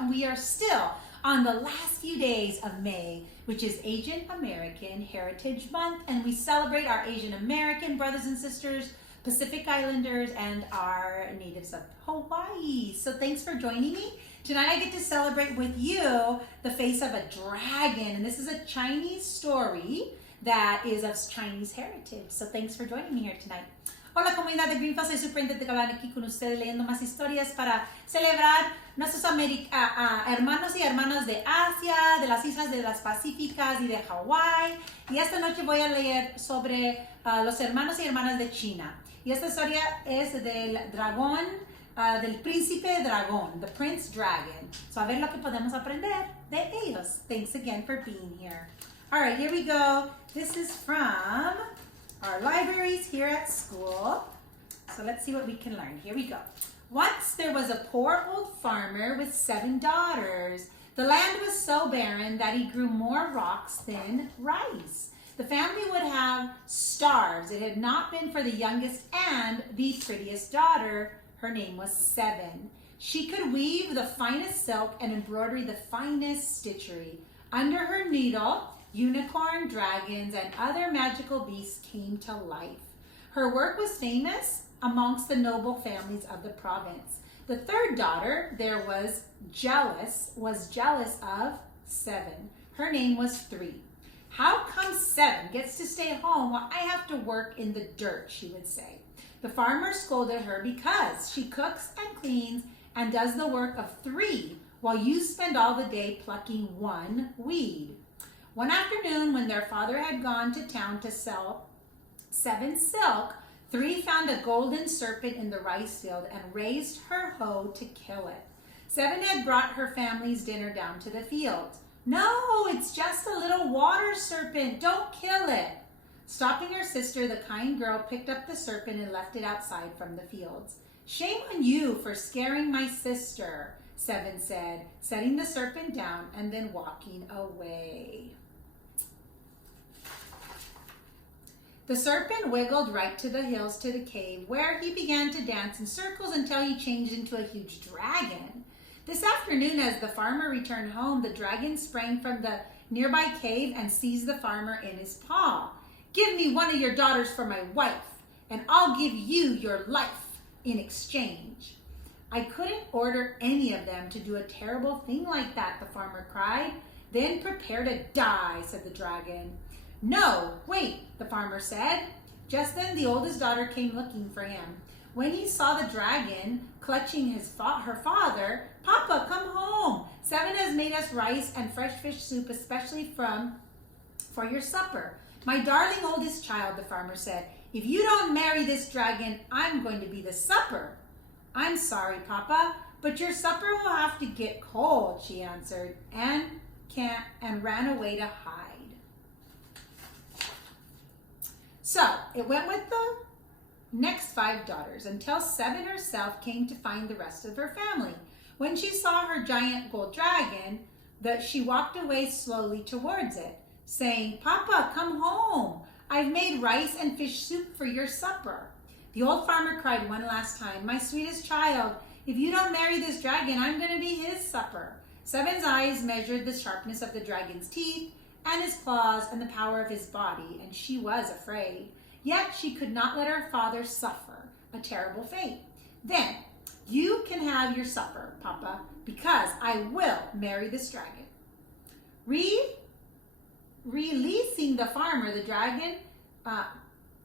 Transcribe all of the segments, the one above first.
and we are still on the last few days of May, which is Asian American Heritage Month, and we celebrate our Asian American brothers and sisters, Pacific Islanders, and our natives of Hawaii. So thanks for joining me. Tonight I get to celebrate with you the face of a dragon, and this is a Chinese story that is of Chinese heritage. So thanks for joining me here tonight. Hola comunidad de Greenfield, soy su Superintendente Cabal aquí con ustedes leyendo más historias para celebrar nuestros hermanos y hermanas de Asia, de las islas de las Pacíficas y de Hawái. Y esta noche voy a leer sobre los hermanos y hermanas de China. Y esta historia es del dragón, del príncipe dragón, the prince dragon. So a ver lo que podemos aprender de ellos. Thanks again for being here. All right, here we go. This is from our libraries here at school. So let's see what we can learn. Here we go. Once there was a poor old farmer with 7 daughters. The land was so barren that he grew more rocks than rice. The family would have starved. It had not been for the youngest and the prettiest daughter. Her name was 7. She could weave the finest silk and embroider the finest stitchery. Under her needle, unicorn, dragons, and other magical beasts came to life. Her work was famous amongst the noble families of the province. The third daughter was jealous of 7. Her name was 3. How come 7 gets to stay home while I have to work in the dirt, she would say. The farmer scolded her because she cooks and cleans and does the work of 3 while you spend all the day plucking 1 weed. One afternoon, when their father had gone to town to sell 7 silk, 3 found a golden serpent in the rice field and raised her hoe to kill it. 7 had brought her family's dinner down to the field. No, it's just a little water serpent. Don't kill it. Stopping her sister, the kind girl picked up the serpent and left it outside from the fields. Shame on you for scaring my sister, 7 said, setting the serpent down and then walking away. The serpent wiggled right to the hills to the cave, where he began to dance in circles until he changed into a huge dragon. This afternoon, as the farmer returned home, the dragon sprang from the nearby cave and seized the farmer in his paw. Give me one of your daughters for my wife, and I'll give you your life in exchange. I couldn't order any of them to do a terrible thing like that, the farmer cried. Then prepare to die, said the dragon. No, wait, the farmer said. Just then the oldest daughter came looking for him. When he saw the dragon clutching her father, Papa, come home. 7 has made us rice and fresh fish soup, especially for your supper. My darling oldest child, the farmer said, if you don't marry this dragon, I'm going to be the supper. I'm sorry, Papa, but your supper will have to get cold, she answered, and ran away to hide. So it went with the next 5 daughters until 7 herself came to find the rest of her family. When she saw her giant gold dragon, she walked away slowly towards it, saying, Papa, come home. I've made rice and fish soup for your supper. The old farmer cried one last time, my sweetest child, if you don't marry this dragon, I'm going to be his supper. 7's eyes measured the sharpness of the dragon's teeth and his claws and the power of his body, and she was afraid. Yet she could not let her father suffer a terrible fate. Then, you can have your supper, Papa, because I will marry this dragon. Releasing the farmer, the dragon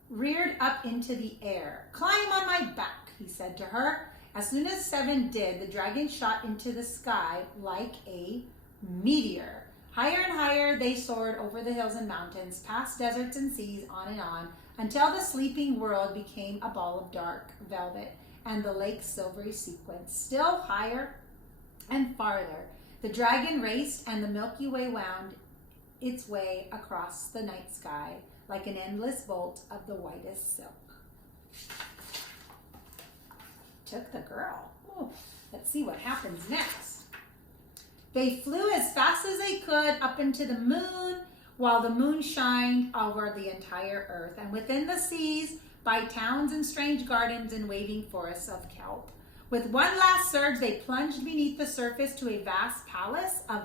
reared up into the air. Climb on my back, he said to her. As soon as 7 did, the dragon shot into the sky like a meteor. Higher and higher they soared over the hills and mountains, past deserts and seas, on, until the sleeping world became a ball of dark velvet and the lake's silvery sequence. Still higher and farther, the dragon raced, and the Milky Way wound its way across the night sky like an endless bolt of the whitest silk. Took the girl. Ooh, let's see what happens next. They flew as fast as they could up into the moon, while the moon shined over the entire earth, and within the seas, by towns and strange gardens and waving forests of kelp. With one last surge, they plunged beneath the surface to a vast palace of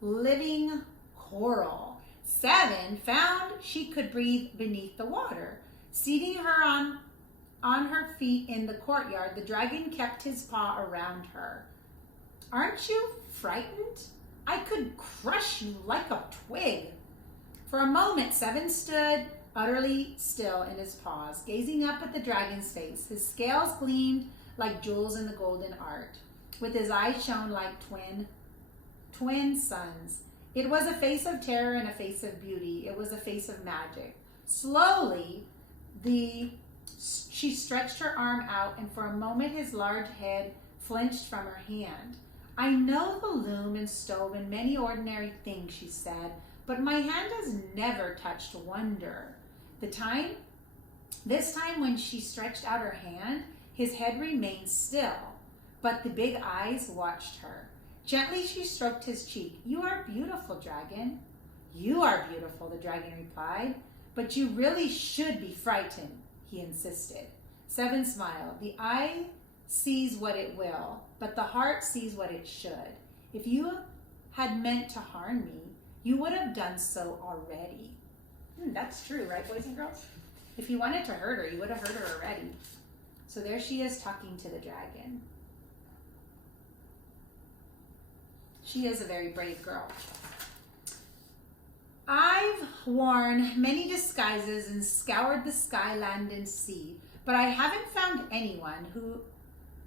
living coral. 7 found she could breathe beneath the water. Seating her on her feet in the courtyard, the dragon kept his paw around her. Aren't you frightened? I could crush you like a twig. For a moment, 7 stood utterly still in his paws, gazing up at the dragon's face. His scales gleamed like jewels in the golden art, with his eyes shone like twin suns. It was a face of terror and a face of beauty. It was a face of magic. Slowly, she stretched her arm out, and for a moment his large head flinched from her hand. I know the loom and stove and many ordinary things, she said, but my hand has never touched wonder. This time when she stretched out her hand, his head remained still, but the big eyes watched her. Gently she stroked his cheek. You are beautiful, dragon. You are beautiful, the dragon replied, but you really should be frightened, he insisted. 7 smiled. The eye sees what it will, but the heart sees what it should. If you had meant to harm me, you would have done so already. That's true, right, boys and girls? If you wanted to hurt her, you would have hurt her already. So there she is talking to the dragon. She is a very brave girl. I've worn many disguises and scoured the sky, land, and sea, but I haven't found anyone who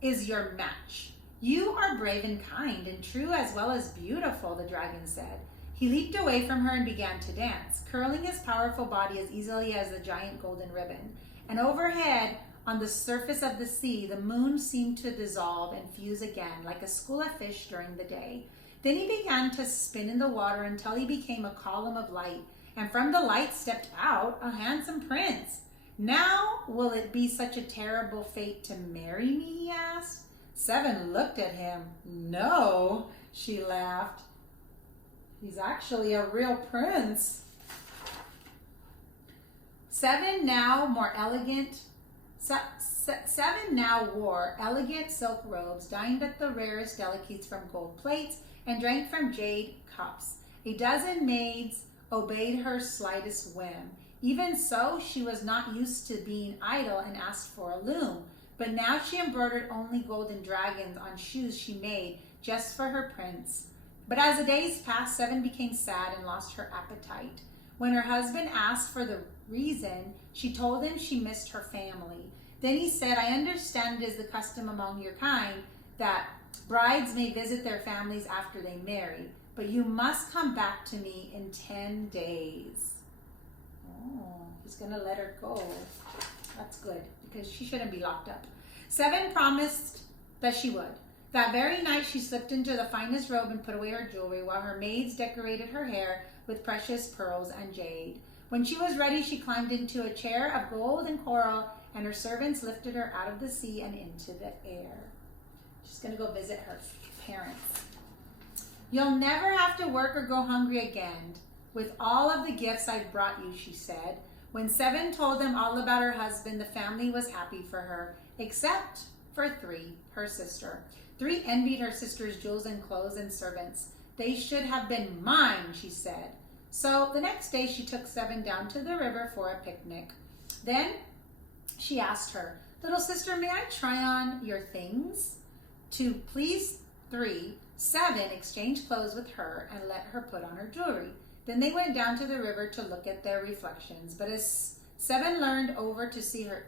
is your match. You are brave and kind and true as well as beautiful, the dragon said. He leaped away from her and began to dance, curling his powerful body as easily as the giant golden ribbon. And overhead, on the surface of the sea, the moon seemed to dissolve and fuse again, like a school of fish during the day. Then he began to spin in the water until he became a column of light, and from the light stepped out a handsome prince. Now will it be such a terrible fate to marry me, he asked. 7 looked at him. No, she laughed. He's actually a real prince. 7 now wore elegant silk robes, dined at the rarest delicacies from gold plates, and drank from jade cups. A dozen maids obeyed her slightest whim. Even so, she was not used to being idle and asked for a loom. But now she embroidered only golden dragons on shoes she made just for her prince. But as the days passed, 7 became sad and lost her appetite. When her husband asked for the reason, she told him she missed her family. Then he said, I understand it is the custom among your kind that brides may visit their families after they marry, but you must come back to me in 10 days. Oh, he's going to let her go. That's good, because she shouldn't be locked up. 7 promised that she would. That very night, she slipped into the finest robe and put away her jewelry, while her maids decorated her hair with precious pearls and jade. When she was ready, she climbed into a chair of gold and coral, and her servants lifted her out of the sea and into the air. She's going to go visit her parents. You'll never have to work or go hungry again with all of the gifts I've brought you, she said. When 7 told them all about her husband, the family was happy for her, except for 3, her sister. 3 envied her sister's jewels and clothes and servants. They should have been mine, she said. So the next day she took 7 down to the river for a picnic. Then she asked her, little sister, may I try on your things? To please 3, 7 exchanged clothes with her and let her put on her jewelry. Then they went down to the river to look at their reflections. But as 7 leaned over to see her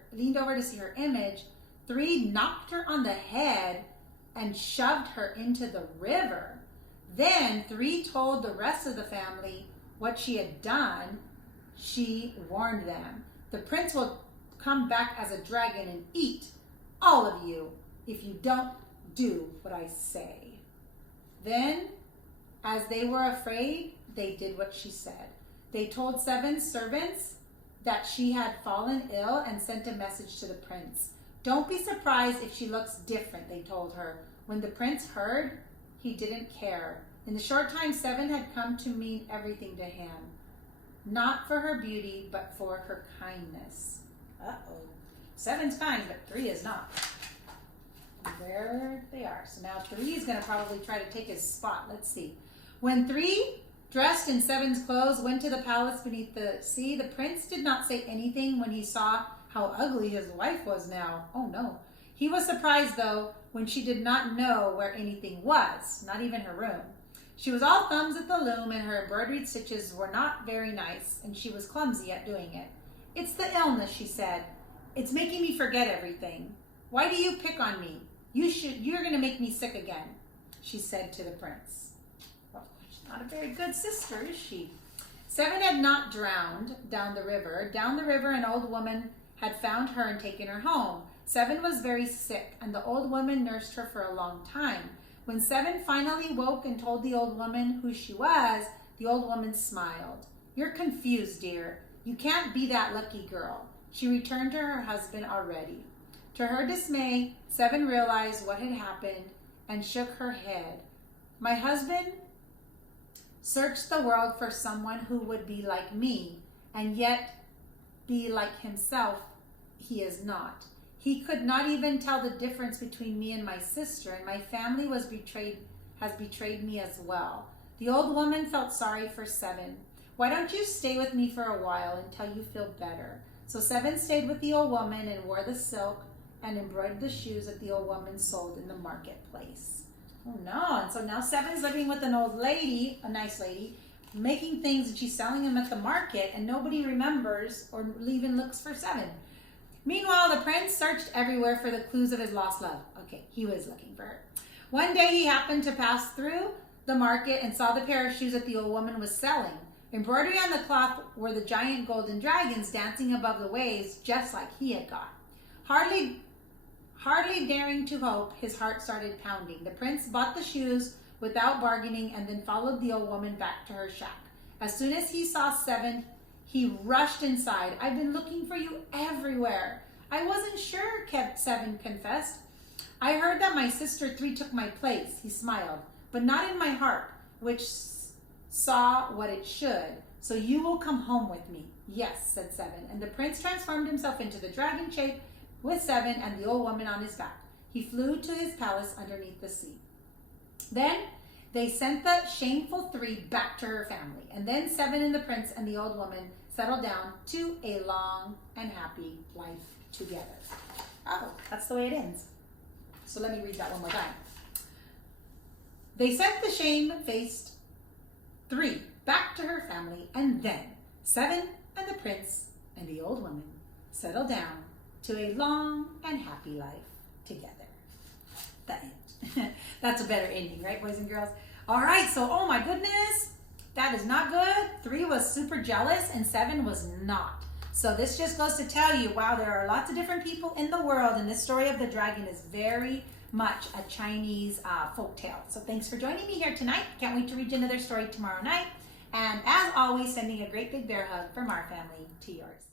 image, 3 knocked her on the head and shoved her into the river. Then 3 told the rest of the family what she had done. She warned them. The prince will come back as a dragon and eat all of you if you don't do what I say. Then, as they were afraid, they did what she said. They told 7 servants that she had fallen ill and sent a message to the prince. Don't be surprised if she looks different, they told her. When the prince heard, he didn't care. In the short time, 7 had come to mean everything to him. Not for her beauty, but for her kindness. Uh-oh. 7's kind, but 3 is not. There they are. So now 3 is going to probably try to take his spot. Let's see. When 3, dressed in 7's clothes, went to the palace beneath the sea, the prince did not say anything when he saw how ugly his wife was now. Oh no. He was surprised, though, when she did not know where anything was, not even her room. She was all thumbs at the loom, and her embroidered stitches were not very nice, and she was clumsy at doing it. "It's the illness," she said. "It's making me forget everything. Why do you pick on me? You're going to make me sick again," she said to the prince. Well, she's not a very good sister, is she? 7 had not drowned down the river. Down the river, an old woman had found her and taken her home. 7 was very sick, and the old woman nursed her for a long time. When 7 finally woke and told the old woman who she was, the old woman smiled. "You're confused, dear. You can't be that lucky girl." She returned to her husband already. To her dismay, 7 realized what had happened and shook her head. "My husband searched the world for someone who would be like me, and yet be like himself he is not. He could not even tell the difference between me and my sister, and my family has betrayed me as well." The old woman felt sorry for 7. "Why don't you stay with me for a while until you feel better?" So 7 stayed with the old woman and wore the silk and embroidered the shoes that the old woman sold in the marketplace. Oh no, and so now 7's living with an old lady, a nice lady, making things, and she's selling them at the market, and nobody remembers or even looks for 7. Meanwhile, the prince searched everywhere for the clues of his lost love. Okay, he was looking for her. One day he happened to pass through the market and saw the pair of shoes that the old woman was selling. Embroidery on the cloth were the giant golden dragons dancing above the waves, just like he had got. Hardly daring to hope, his heart started pounding. The prince bought the shoes without bargaining and then followed the old woman back to her shack. As soon as he saw 7, he rushed inside. "I've been looking for you everywhere." "I wasn't sure," 7 confessed. "I heard that my sister 3 took my place," he smiled, "but not in my heart, which saw what it should. So you will come home with me." "Yes," said 7. And the prince transformed himself into the dragon shape with 7 and the old woman on his back. He flew to his palace underneath the sea. Then they sent the shameful 3 back to her family. And then 7 and the prince and the old woman settled down to a long and happy life together. Oh, that's the way it ends. So let me read that one more time. They sent the shame-faced 3 back to her family, and then 7 and the prince and the old woman settled down to a long and happy life together. The end. That's a better ending, right, boys and girls? All right, so, oh my goodness, that is not good. 3 was super jealous and 7 was not. So this just goes to tell you, wow, there are lots of different people in the world, and this story of the dragon is very much a Chinese folk tale. So thanks for joining me here tonight. Can't wait to read you another story tomorrow night. And as always, sending a great big bear hug from our family to yours.